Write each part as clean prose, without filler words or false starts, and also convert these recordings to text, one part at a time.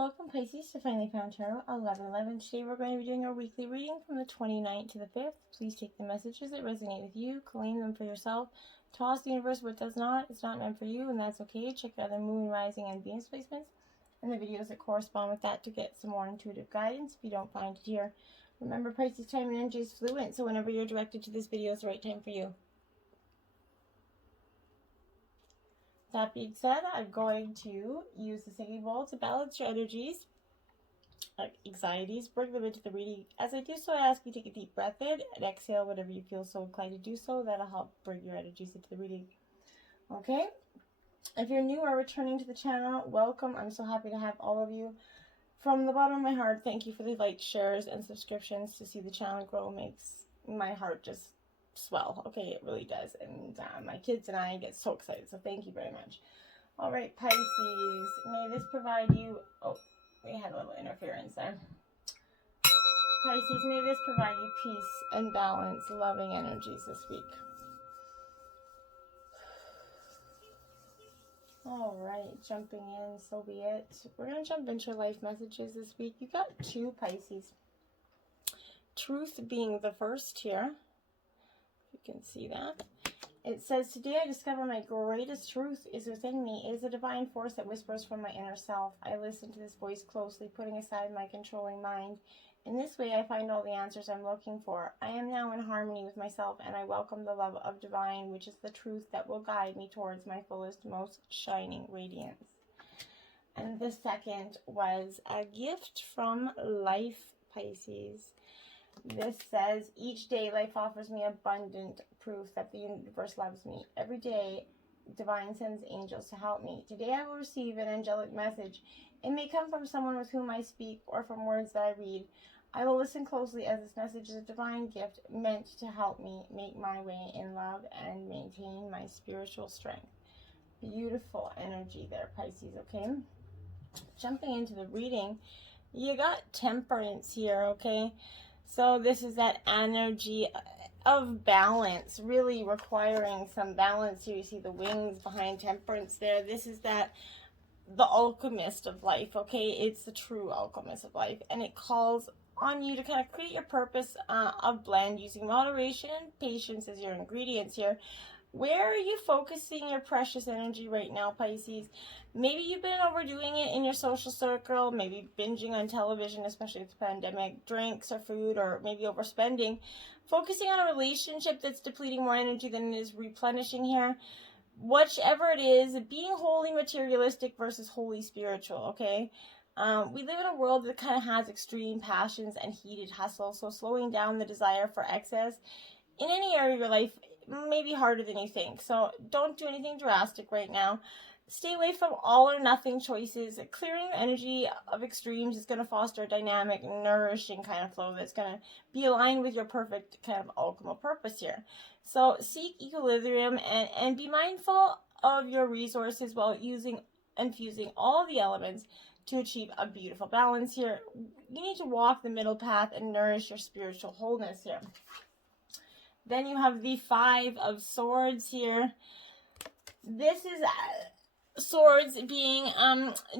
Welcome Pisces to Finally Found Tarot 1111. Today we're going to be doing our weekly reading from the 29th to the 5th. Please take the messages that resonate with you, claim them for yourself, toss the universe what does not. It's not meant for you, and that's okay. Check out the moon, rising, and Venus placements and the videos that correspond with that to get some more intuitive guidance if you don't find it here. Remember, Pisces time and energy is fluent, so whenever you're directed to this video is the right time for you. That being said, I'm going to use the singing bowl to balance your energies, anxieties, bring them into the reading. As I do so, I ask you to take a deep breath in and exhale whenever you feel so inclined to do so. That'll help bring your energies into the reading. Okay? If you're new or returning to the channel, welcome. I'm so happy to have all of you. From the bottom of my heart, thank you for the likes, shares, and subscriptions. To see the channel grow makes my heart just swell. Okay, it really does. And my kids and I get so excited, so thank you very much. All right, Pisces, may this provide you... Oh, we had a little interference there. Pisces, may this provide you peace and balance, loving energies this week. All right, jumping in, so be it. We're going to jump into life messages this week. You got two, Pisces. Truth being the first here. You can see that. It says, today I discover my greatest truth is within me. It is a divine force that whispers from my inner self. I listen to this voice closely, putting aside my controlling mind. In this way, I find all the answers I'm looking for. I am now in harmony with myself, and I welcome the love of divine, which is the truth that will guide me towards my fullest, most shining radiance. And the second was a gift from life, Pisces. This says, each day life offers me abundant proof that the universe loves me. Every day, divine sends angels to help me. Today I will receive an angelic message. It may come from someone with whom I speak or from words that I read. I will listen closely, as this message is a divine gift meant to help me make my way in love and maintain my spiritual strength. Beautiful energy there, Pisces, okay? Jumping into the reading, you got Temperance here, okay? So this is that energy of balance, really requiring some balance here. You see the wings behind Temperance there. This is the alchemist of life, okay? It's the true alchemist of life. And it calls on you to kind of create your purpose of blend using moderation and patience as your ingredients here. Where are you focusing your precious energy right now, Pisces? Maybe you've been overdoing it in your social circle, maybe binging on television, especially with the pandemic, drinks or food, or maybe overspending. Focusing on a relationship that's depleting more energy than it is replenishing here. Whichever it is, being wholly materialistic versus wholly spiritual, okay? We live in a world that kind of has extreme passions and heated hustle, so slowing down the desire for excess in any area of your life may be harder than you think. So don't do anything drastic right now. Stay away from all or nothing choices. Clearing your energy of extremes is going to foster a dynamic, nourishing kind of flow that's going to be aligned with your perfect kind of ultimate purpose here. So seek equilibrium and be mindful of your resources while using and fusing all the elements to achieve a beautiful balance here. You need to walk the middle path and nourish your spiritual wholeness here. Then you have the Five of Swords here. This is swords being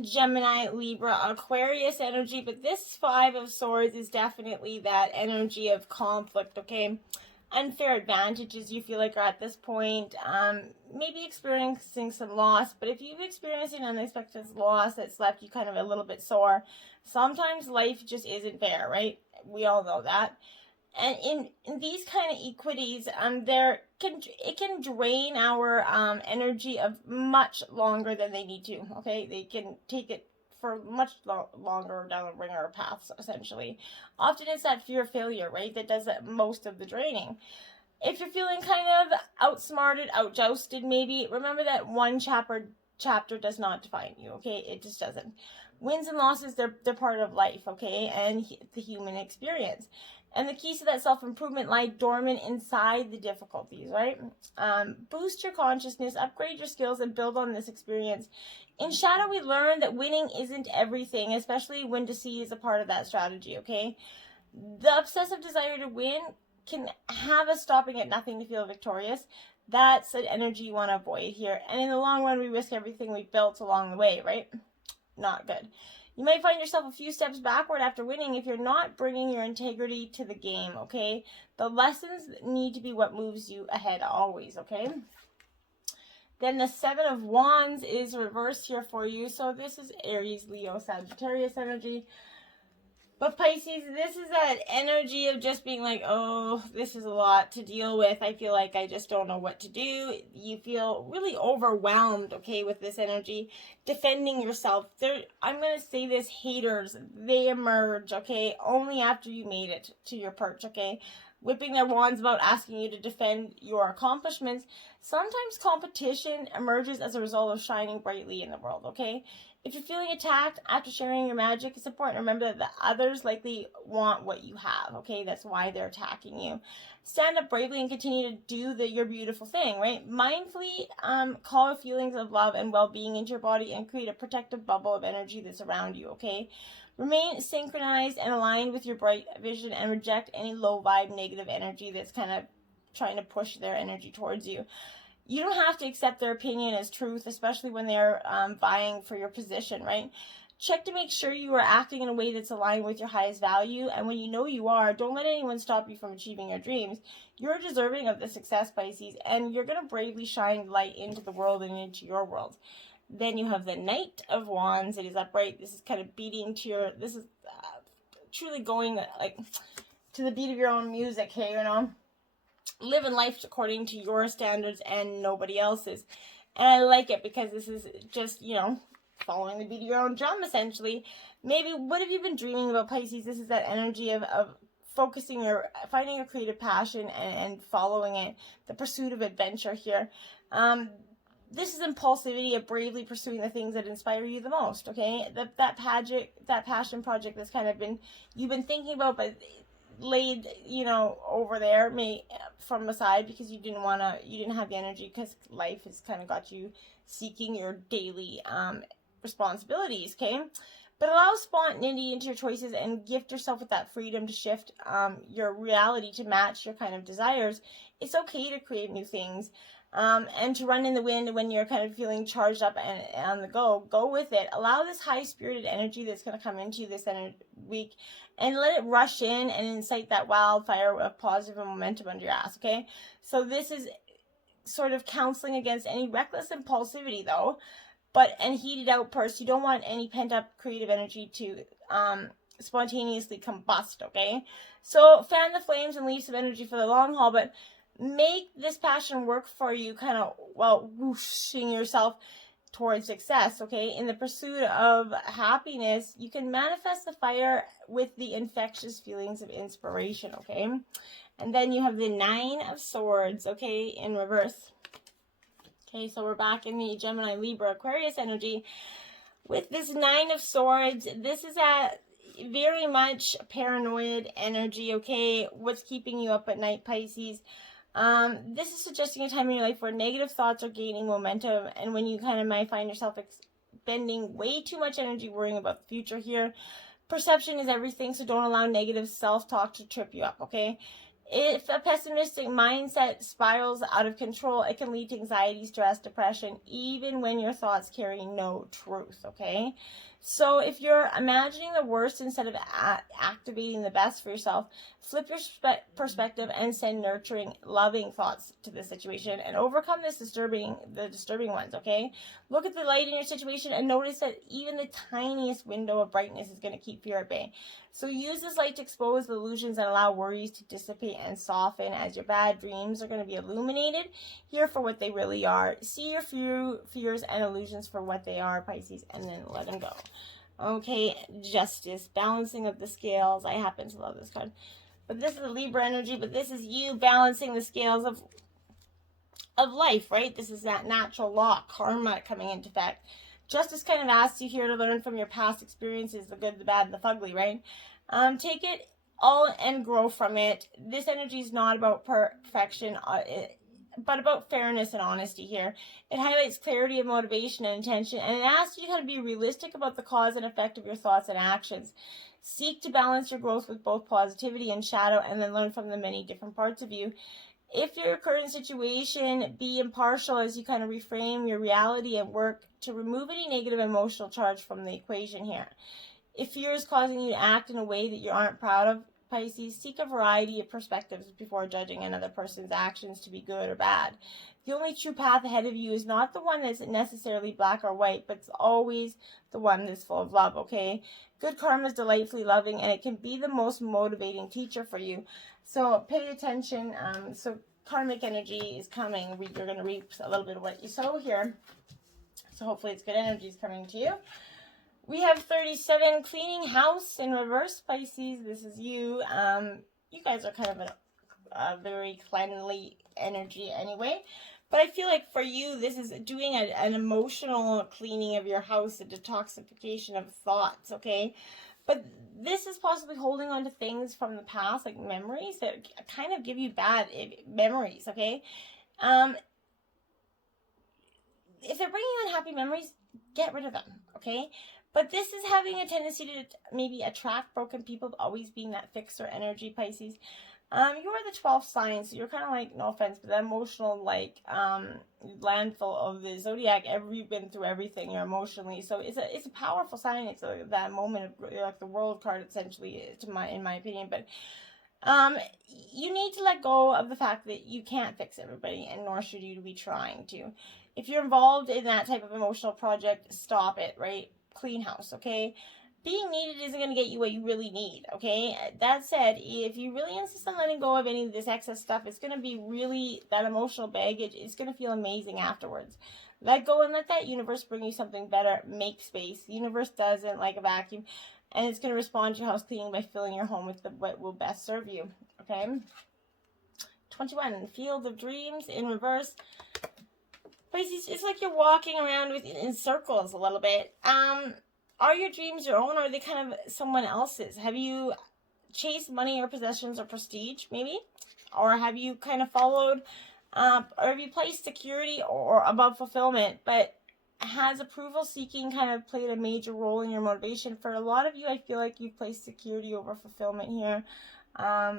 Gemini, Libra, Aquarius energy, but this Five of Swords is definitely that energy of conflict, okay? Unfair advantages you feel like are at this point, maybe experiencing some loss, but if you've experienced an unexpected loss that's left you kind of a little bit sore, sometimes life just isn't fair, right? We all know that. And in these kind of equities, it can drain our energy of much longer than they need to, okay? They can take it for much longer down the ringer paths, essentially. Often it's that fear of failure, right, that does most of the draining. If you're feeling kind of outsmarted, outjousted, maybe, remember that one chapter does not define you, okay? It just doesn't. Wins and losses, they're part of life, okay, and the human experience. And the keys to that self-improvement lie dormant inside the difficulties, right? Boost your consciousness, upgrade your skills, and build on this experience. In Shadow, we learn that winning isn't everything, especially when deceit is a part of that strategy, okay? The obsessive desire to win can have us stopping at nothing to feel victorious. That's an energy you want to avoid here. And in the long run, we risk everything we've built along the way, right? Not good. You might find yourself a few steps backward after winning if you're not bringing your integrity to the game, okay? The lessons need to be what moves you ahead always, okay? Then the Seven of Wands is reversed here for you. So this is Aries, Leo, Sagittarius energy. But Pisces, this is that energy of just being like, oh, this is a lot to deal with. I feel like I just don't know what to do. You feel really overwhelmed, okay, with this energy. Defending yourself. I'm going to say this, haters, they emerge, okay, only after you made it to your perch, okay? Whipping their wands about, asking you to defend your accomplishments. Sometimes competition emerges as a result of shining brightly in the world, okay? If you're feeling attacked after sharing your magic, it's important to remember that the others likely want what you have, okay? That's why they're attacking you. Stand up bravely and continue to do your beautiful thing, right? Mindfully call feelings of love and well-being into your body and create a protective bubble of energy that's around you, okay? Remain synchronized and aligned with your bright vision and reject any low-vibe negative energy that's kind of trying to push their energy towards you. You don't have to accept their opinion as truth, especially when they're vying for your position, right? Check to make sure you are acting in a way that's aligned with your highest value. And when you know you are, don't let anyone stop you from achieving your dreams. You're deserving of the success, Pisces, and you're going to bravely shine light into the world and into your world. Then you have the Knight of Wands. It is upright. This is kind of beating to your, this is truly going like to the beat of your own music, hey, you know? Living life according to your standards and nobody else's. And I like it because this is just, you know, following the beat of your own drum, essentially. Maybe, what have you been dreaming about, Pisces? This is that energy of finding your creative passion and following it, the pursuit of adventure here. This is impulsivity of bravely pursuing the things that inspire you the most, okay? That passion project that's kind of you've been thinking about, but laid, you know, over there from the side because you didn't have the energy because life has kind of got you seeking your daily responsibilities, okay? But allow spontaneity into your choices and gift yourself with that freedom to shift your reality to match your kind of desires. It's okay to create new things and to run in the wind when you're kind of feeling charged up and on the go. Go with it. Allow this high-spirited energy that's going to come into this week and let it rush in and incite that wildfire of positive momentum under your ass, okay? So this is sort of counseling against any reckless impulsivity, though, and heated outbursts. You don't want any pent-up creative energy to spontaneously combust, okay? So fan the flames and leave some energy for the long haul, but make this passion work for you, kind of, well, whooshing yourself towards success, okay? In the pursuit of happiness, you can manifest the fire with the infectious feelings of inspiration, okay? And then you have the Nine of Swords, okay, in reverse. Okay, so we're back in the Gemini, Libra, Aquarius energy. With this Nine of Swords, this is that very much paranoid energy, okay? What's keeping you up at night, Pisces? This is suggesting a time in your life where negative thoughts are gaining momentum, and when you kind of might find yourself expending way too much energy worrying about the future here. Perception is everything, so don't allow negative self-talk to trip you up, okay? If a pessimistic mindset spirals out of control, it can lead to anxiety, stress, depression, even when your thoughts carry no truth, okay? So if you're imagining the worst instead of activating the best for yourself, flip your perspective and send nurturing, loving thoughts to the situation and overcome the disturbing ones, okay? Look at the light in your situation and notice that even the tiniest window of brightness is going to keep fear at bay. So use this light to expose the illusions and allow worries to dissipate and soften as your bad dreams are going to be illuminated here for what they really are. See your fears and illusions for what they are, Pisces, and then let them go. Okay, Justice, balancing of the scales. I happen to love this card. But this is the Libra energy, but this is you balancing the scales of life, right? This is that natural law, karma coming into effect. Justice kind of asks you here to learn from your past experiences, the good, the bad, and the fugly, right? Take it all and grow from it. This energy is not about perfection, but about fairness and honesty here. It highlights clarity of motivation and intention, and it asks you how to be realistic about the cause and effect of your thoughts and actions. Seek to balance your growth with both positivity and shadow, and then learn from the many different parts of you. If your current situation, be impartial as you kind of reframe your reality and work to remove any negative emotional charge from the equation here. If fear is causing you to act in a way that you aren't proud of, Pisces, seek a variety of perspectives before judging another person's actions to be good or bad. The only true path ahead of you is not the one that's necessarily black or white, but it's always the one that's full of love, okay? Good karma is delightfully loving, and it can be the most motivating teacher for you. So pay attention. So karmic energy is coming. You're going to reap a little bit of what you sow here. So hopefully it's good energy is coming to you. We have 37, cleaning house in reverse, Pisces. This is you. You guys are kind of a very cleanly energy anyway. But I feel like for you, this is doing an emotional cleaning of your house, a detoxification of thoughts, okay? But this is possibly holding on to things from the past, like memories that kind of give you bad memories, okay? If they're bringing you unhappy memories, get rid of them, okay? But this is having a tendency to maybe attract broken people, always being that fixer energy, Pisces. You are the 12th sign, so you're kind of like, no offense, but the emotional, like, landfill of the zodiac. You've been through everything, you're emotionally. So it's a powerful sign. It's that moment of, like, the world card, essentially, in my opinion. But you need to let go of the fact that you can't fix everybody, and nor should you be trying to. If you're involved in that type of emotional project, stop it, right? Clean house, okay? Being needed isn't going to get you what you really need, okay? That said, if you really insist on letting go of any of this excess stuff, it's going to be really, that emotional baggage, it's going to feel amazing afterwards. Let go and let that universe bring you something better. Make space. The universe doesn't like a vacuum, and it's going to respond to your house cleaning by filling your home with what will best serve you, okay? 21, Field of Dreams in reverse. Pisces, it's like you're walking around in circles a little bit. Are your dreams your own, or are they kind of someone else's? Have you chased money or possessions or prestige, maybe? Or have you kind of followed, or have you placed security or above fulfillment? But has approval seeking kind of played a major role in your motivation? For a lot of you, I feel like you've placed security over fulfillment here,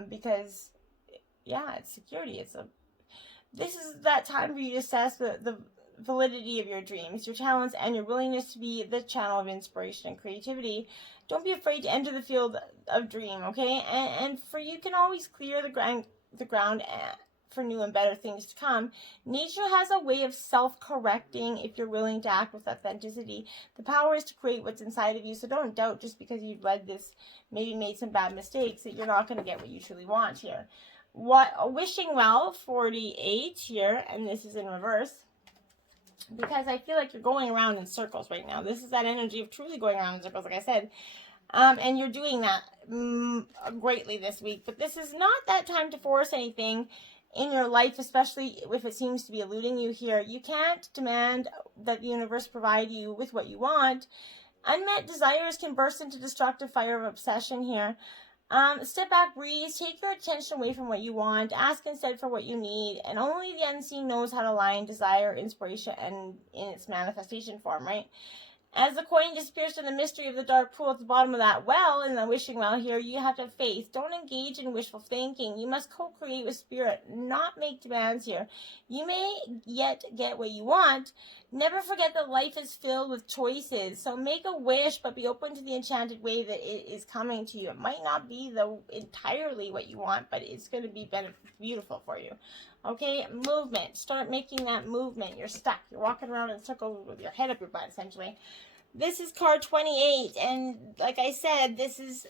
because, yeah, it's security. This is that time for you to assess the validity of your dreams, your talents, and your willingness to be the channel of inspiration and creativity. Don't be afraid to enter the field of dream, okay? And for you can always clear the ground for new and better things to come. Nature has a way of self-correcting if you're willing to act with authenticity. The power is to create what's inside of you, so don't doubt just because you've led this, maybe made some bad mistakes, that you're not going to get what you truly want here. Wishing well, 48 here, and this is in reverse, because I feel like you're going around in circles right now. This is that energy of truly going around in circles, like I said, and you're doing that greatly this week. But this is not that time to force anything in your life, especially if it seems to be eluding you here. You can't demand that the universe provide you with what you want. Unmet desires can burst into destructive fire of obsession here. Step back, breathe, take your attention away from what you want, ask instead for what you need, and only the unseen knows how to align desire, inspiration, and in its manifestation form, right? As the coin disappears to the mystery of the dark pool at the bottom of that well, in the wishing well here, you have to have faith. Don't engage in wishful thinking. You must co-create with spirit, not make demands here. You may yet get what you want. Never forget that life is filled with choices. So make a wish, but be open to the enchanted way that it is coming to you. It might not be entirely what you want, but it's going to be beautiful for you. Okay, movement. Start making that movement. You're stuck. You're walking around in circles with your head up your butt, essentially. This is card 28, and like I said, this is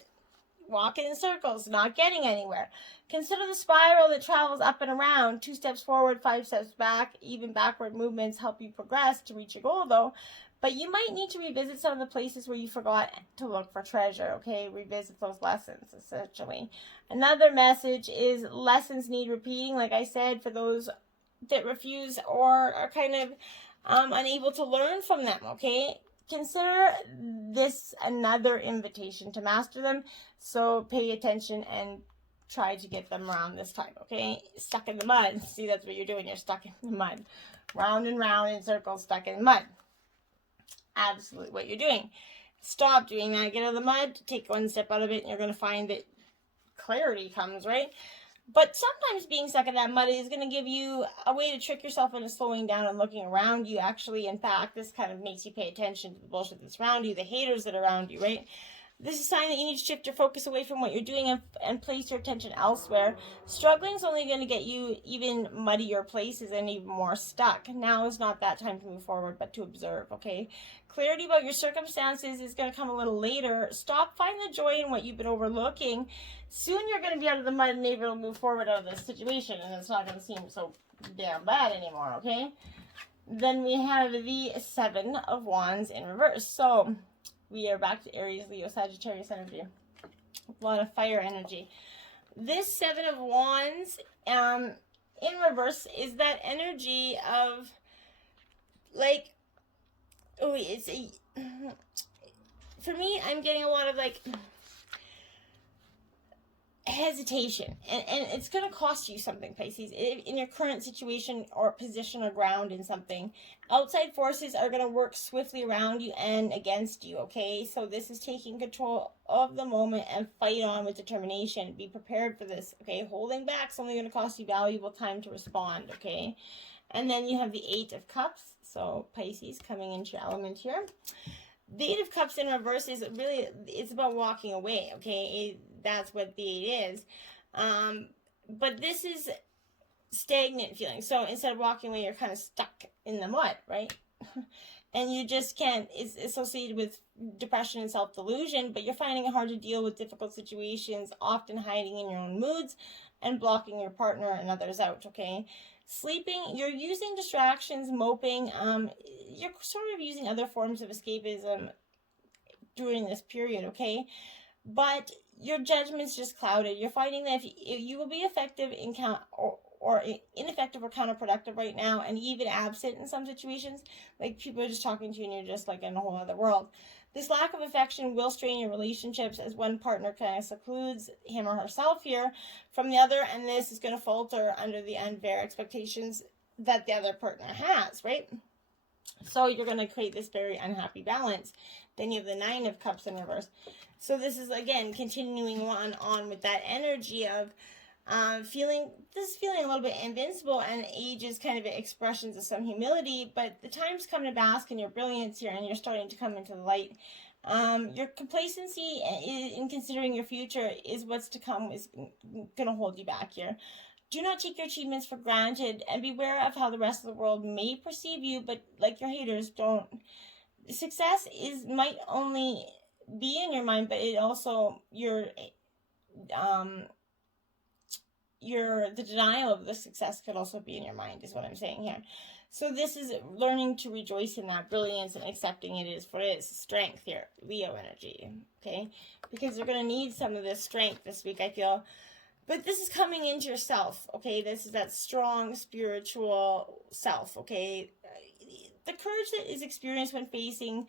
walking in circles, not getting anywhere. Consider the spiral that travels up and around. 2 steps forward, 5 steps back. Even backward movements help you progress to reach your goal, though. But you might need to revisit some of the places where you forgot to look for treasure, okay? Revisit those lessons, essentially. Another message is lessons need repeating, like I said, for those that refuse or are kind of unable to learn from them, okay? Consider this another invitation to master them, so pay attention and try to get them around this time, okay? Stuck in the mud. See, that's what you're doing. You're stuck in the mud. Round and round in circles, stuck in the mud. Absolutely what you're doing. Stop doing that. Get out of the mud. Take one step out of it, and you're going to find that clarity comes, right? But sometimes being stuck in that mud is going to give you a way to trick yourself into slowing down and looking around you. Actually, in fact, this kind of makes you pay attention to the bullshit that's around you, the haters that are around you, right? This is a sign that you need to shift your focus away from what you're doing and place your attention elsewhere. Struggling is only going to get you even muddier places and even more stuck. Now is not that time to move forward, but to observe, okay? Clarity about your circumstances is going to come a little later. Stop finding the joy in what you've been overlooking. Soon you're going to be out of the mud and able to move forward out of this situation, and it's not going to seem so damn bad anymore, okay? Then we have the Seven of Wands in reverse. So we are back to Aries, Leo, Sagittarius energy. A lot of fire energy. This Seven of Wands in reverse is that energy of, like, oh, it's a, for me, I'm getting a lot of, like, hesitation, and it's going to cost you something, Pisces, in your current situation or position or ground in something. Outside forces are going to work swiftly around you and against you, okay? So this is taking control of the moment and fight on with determination. Be prepared for this, okay? Holding back is only going to cost you valuable time to respond, okay? And then you have the Eight of Cups, so Pisces coming into your element here. The Eight of Cups in reverse is really, it's about walking away, okay? That's what the Eight is. But this is stagnant feeling. So instead of walking away, you're kind of stuck in the mud, right? And you just can't, it's associated with depression and self-delusion, but you're finding it hard to deal with difficult situations, often hiding in your own moods and blocking your partner and others out, okay? Sleeping, you're using distractions, moping, you're sort of using other forms of escapism during this period, okay? But your judgment's just clouded. You're finding that you will be effective in or ineffective or counterproductive right now, and even absent in some situations. Like, people are just talking to you and you're just like in a whole other world. This lack of affection will strain your relationships as one partner kind of secludes him or herself here from the other, and this is going to falter under the unfair expectations that the other partner has, right? So you're going to create this very unhappy balance. Then you have the Nine of Cups in reverse. So this is, again, continuing on with that energy of feeling a little bit invincible, and age is kind of expressions of some humility, but the time's come to bask in your brilliance here, and you're starting to come into the light. Your complacency in considering your future is what's to come is going to hold you back here. Do not take your achievements for granted, and beware of how the rest of the world may perceive you, but like your haters, don't. Success might only be in your mind, but it also, the denial of the success could also be in your mind, is what I'm saying here. So this is learning to rejoice in that brilliance and accepting it is for it is strength here, Leo energy, okay? Because you're going to need some of this strength this week, I feel. But this is coming into yourself, okay? This is that strong spiritual self, okay? The courage that is experienced when facing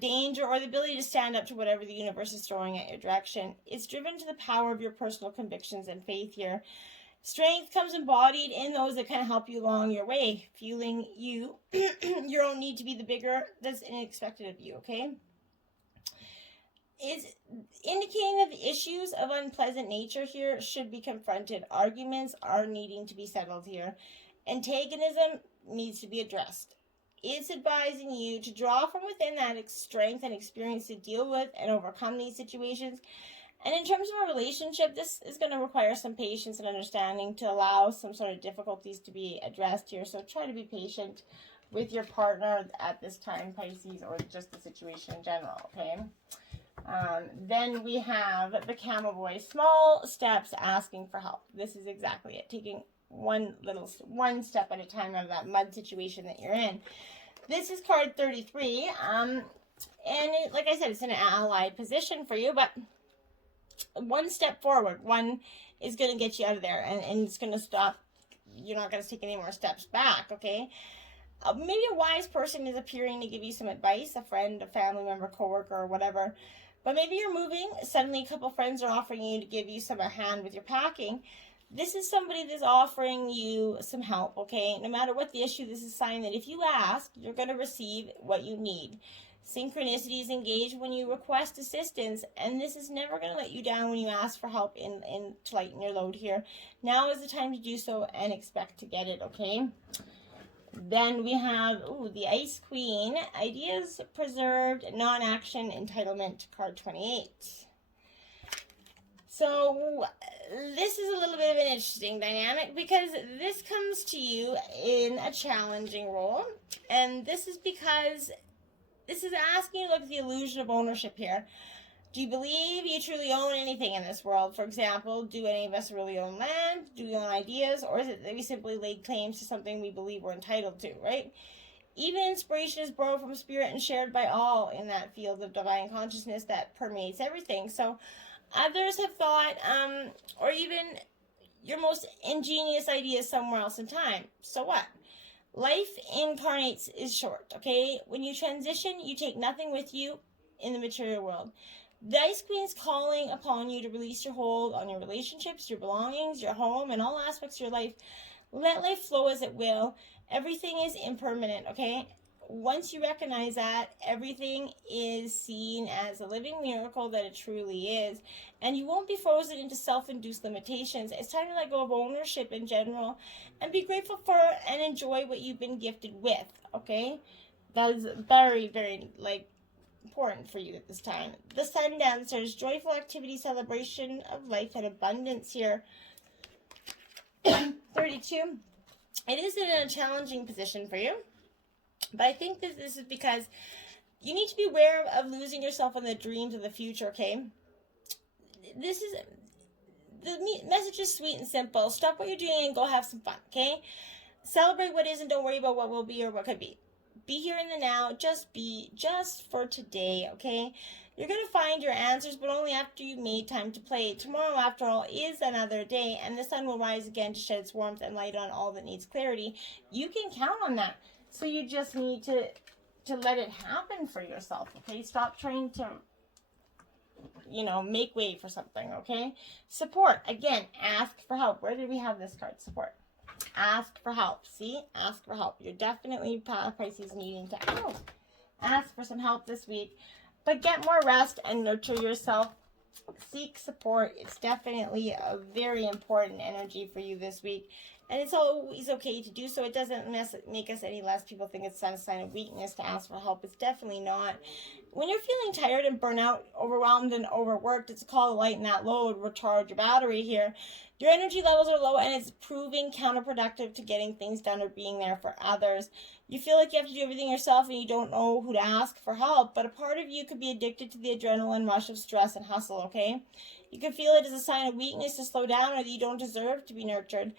danger, or the ability to stand up to whatever the universe is throwing at your direction. It's driven to the power of your personal convictions and faith here. Strength comes embodied in those that kind of help you along your way, fueling you, your own need to be the bigger that's expected of you, okay? It's indicating that the issues of unpleasant nature here should be confronted. Arguments are needing to be settled here. Antagonism needs to be addressed. It's advising you to draw from within that strength and experience to deal with and overcome these situations. And in terms of a relationship, this is going to require some patience and understanding to allow some sort of difficulties to be addressed here. So try to be patient with your partner at this time, Pisces, or just the situation in general, okay? Then we have the Camel Boy. Small steps, asking for help. This is exactly it. Taking one step at a time out of that mud situation that you're in. This is card 33. And like I said, it's in an allied position for you, but one step forward, one is going to get you out of there, and it's going to stop. You're not going to take any more steps back, okay? Maybe a wise person is appearing to give you some advice, a friend, a family member, coworker, or whatever. But maybe you're moving. Suddenly a couple friends are offering you to give you a hand with your packing. This is somebody that's offering you some help, okay? No matter what the issue, this is a sign that if you ask, you're going to receive what you need. Synchronicities engage when you request assistance, and this is never going to let you down when you ask for help to lighten your load here. Now is the time to do so and expect to get it, okay? Then we have, the Ice Queen, ideas preserved, non-action, entitlement, card 28. So this is a little bit of an interesting dynamic because this comes to you in a challenging role, and this is because this is asking you to look at the illusion of ownership here. Do you believe you truly own anything in this world? For example, do any of us really own land? Do we own ideas? Or is it that we simply laid claims to something we believe we're entitled to, right? Even inspiration is borrowed from spirit and shared by all in that field of divine consciousness that permeates everything. So others have thought, or even your most ingenious ideas somewhere else in time. So what? Life incarnates is short, okay? When you transition, you take nothing with you in the material world. The Ice Queen's calling upon you to release your hold on your relationships, your belongings, your home, and all aspects of your life. Let life flow as it will. Everything is impermanent, okay? Once you recognize that, everything is seen as a living miracle that it truly is. And you won't be frozen into self-induced limitations. It's time to let go of ownership in general and be grateful for and enjoy what you've been gifted with, okay? That is very, very, important for you at this time. The Sun Dancers, joyful activity, celebration of life and abundance here. 32. It is in a challenging position for you, but I think that this is because you need to be aware of losing yourself in the dreams of the future, okay? The message is sweet and simple. Stop what you're doing and go have some fun, okay? Celebrate what is and don't worry about what will be or what could be. Be here in the now. Just be, just for today, okay? You're going to find your answers, but only after you've made time to play. Tomorrow, after all, is another day, and the sun will rise again to shed its warmth and light on all that needs clarity. You can count on that. So you just need to let it happen for yourself, okay? Stop trying to, make way for something, okay? Support. Again, ask for help. Where did we have this card? Support. Ask for help. See? Ask for help. You're definitely Pisces needing to ask for some help this week. But get more rest and nurture yourself. Seek support. It's definitely a very important energy for you this week. And it's always okay to do so. It doesn't make us any less. People think it's a sign of weakness to ask for help. It's definitely not. When you're feeling tired and burnt out, overwhelmed and overworked, it's a call to lighten that load, recharge your battery here. Your energy levels are low and it's proving counterproductive to getting things done or being there for others. You feel like you have to do everything yourself and you don't know who to ask for help, but a part of you could be addicted to the adrenaline rush of stress and hustle, okay? You could feel it as a sign of weakness to slow down or that you don't deserve to be nurtured.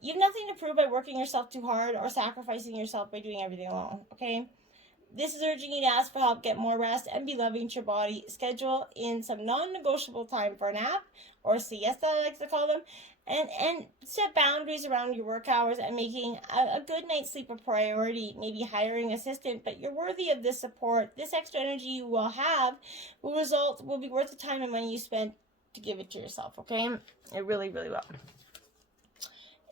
You have nothing to prove by working yourself too hard or sacrificing yourself by doing everything alone, okay? This is urging you to ask for help, get more rest, and be loving to your body. Schedule in some non-negotiable time for a nap, or siesta, I like to call them, and set boundaries around your work hours and making a good night's sleep a priority, maybe hiring an assistant, but you're worthy of this support. This extra energy you will have will be worth the time and money you spend to give it to yourself, okay? It really, really will.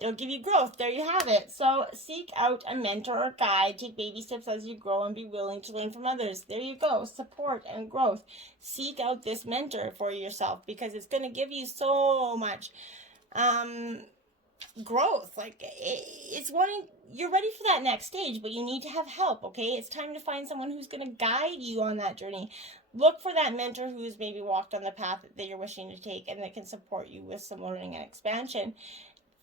It'll give you growth. There you have it. So seek out a mentor or guide. Take baby steps as you grow and be willing to learn from others. There you go. Support and growth. Seek out this mentor for yourself because it's going to give you so much growth. You're ready for that next stage, but you need to have help, okay? It's time to find someone who's going to guide you on that journey. Look for that mentor who's maybe walked on the path that you're wishing to take and that can support you with some learning and expansion.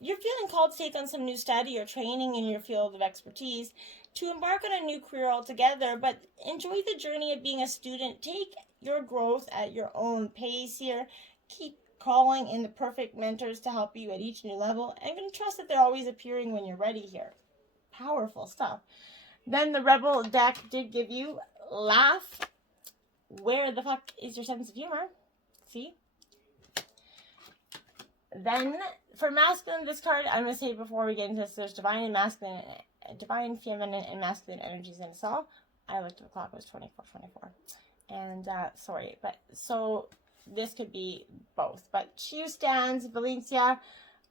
You're feeling called to take on some new study or training in your field of expertise, to embark on a new career altogether, but enjoy the journey of being a student. Take your growth at your own pace here. Keep calling in the perfect mentors to help you at each new level, and going to trust that they're always appearing when you're ready here. Powerful stuff. Then the Rebel deck did give you laugh. Where the fuck is your sense of humor? See? Then for masculine, this card, I'm going to say before we get into this, there's divine and masculine, divine, feminine, and masculine energies in us all. I looked at the clock, it was 24. And, so this could be both. But Chiu stands, Valencia,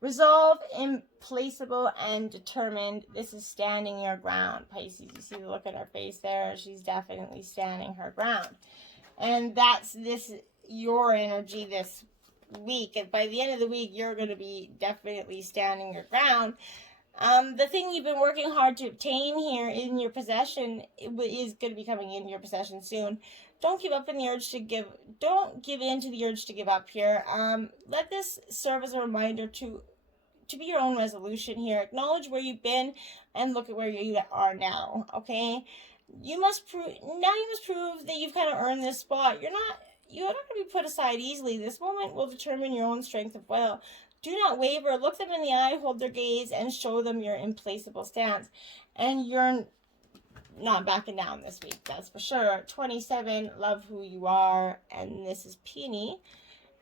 Resolve, implacable, and determined. This is standing your ground, Pisces. You see the look on her face there? She's definitely standing her ground. And that's your energy this week. And by the end of the week, you're going to be definitely standing your ground. The thing you've been working hard to obtain here in your possession is going to be coming in your possession soon. Don't give up in the urge to give. Don't give in to the urge to give up here. Let this serve as a reminder to be your own resolution here. Acknowledge where you've been and look at where you are now. Okay, you must prove that you've kind of earned this spot. You're not going to be put aside easily. This moment will determine your own strength of will. Do not waver. Look them in the eye, hold their gaze, and show them your implacable stance. And you're not backing down this week, that's for sure. 27, love who you are, and this is Peony.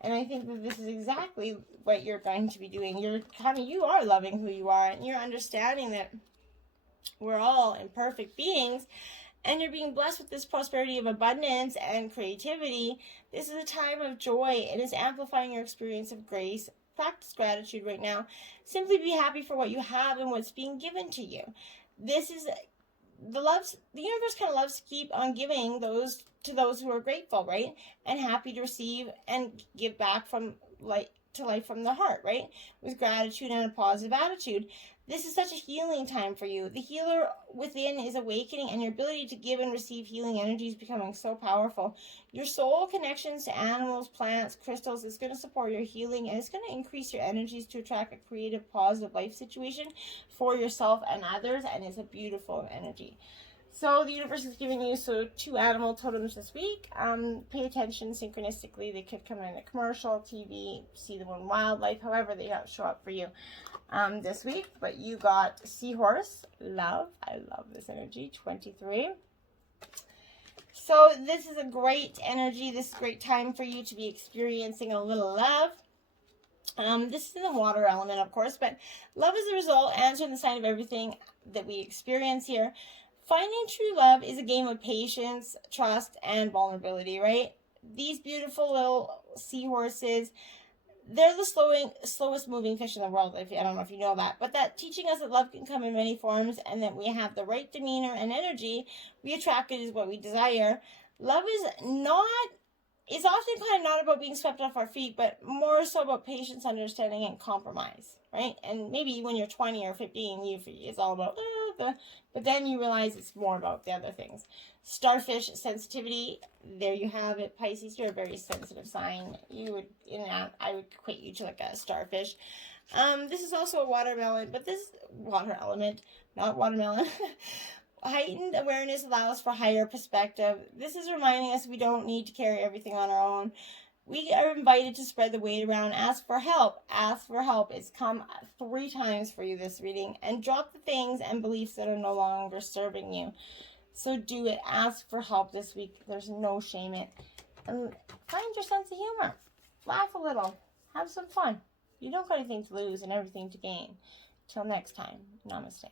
And I think that this is exactly what you're going to be doing. You are loving who you are, and you're understanding that we're all imperfect beings, and you're being blessed with this prosperity of abundance and creativity. This is a time of joy. It is amplifying your experience of grace. Practice gratitude right now. Simply be happy for what you have and what's being given to you. This is the universe kind of loves to keep on giving to those who are grateful, right? And happy to receive and give back from life from the heart, right? With gratitude and a positive attitude. This is such a healing time for you. The healer within is awakening, and your ability to give and receive healing energy is becoming so powerful. Your soul connections to animals, plants, crystals is going to support your healing, and it's going to increase your energies to attract a creative, positive life situation for yourself and others, and it's a beautiful energy. So the universe is giving you 2 animal totems this week. Pay attention synchronistically. They could come in a commercial, TV, see them in wildlife, however they show up for you this week. But you got seahorse, love. I love this energy, 23. So this is a great energy. This is a great time for you to be experiencing a little love. This is in the water element, of course, but love is the result, answer, and the sign of everything that we experience here. Finding true love is a game of patience, trust, and vulnerability, right? These beautiful little seahorses, they're the slowest moving fish in the world. I don't know if you know that. But that teaching us that love can come in many forms and that we have the right demeanor and energy. We attract it is what we desire. Love is often kind of not about being swept off our feet, but more so about patience, understanding, and compromise, right? And maybe when you're 20 or 15, it's all about but then you realize it's more about the other things. Starfish sensitivity, there you have it, Pisces. You're a very sensitive sign. I would equate you to like a starfish. This is also a watermelon, but this water element, not watermelon. Heightened awareness allows for higher perspective. This is reminding us we don't need to carry everything on our own. We are invited to spread the weight around. Ask for help. Ask for help. It's come 3 times for you this reading. And drop the things and beliefs that are no longer serving you. So do it. Ask for help this week. There's no shame in it. And find your sense of humor. Laugh a little. Have some fun. You don't got anything to lose and everything to gain. Till next time, namaste.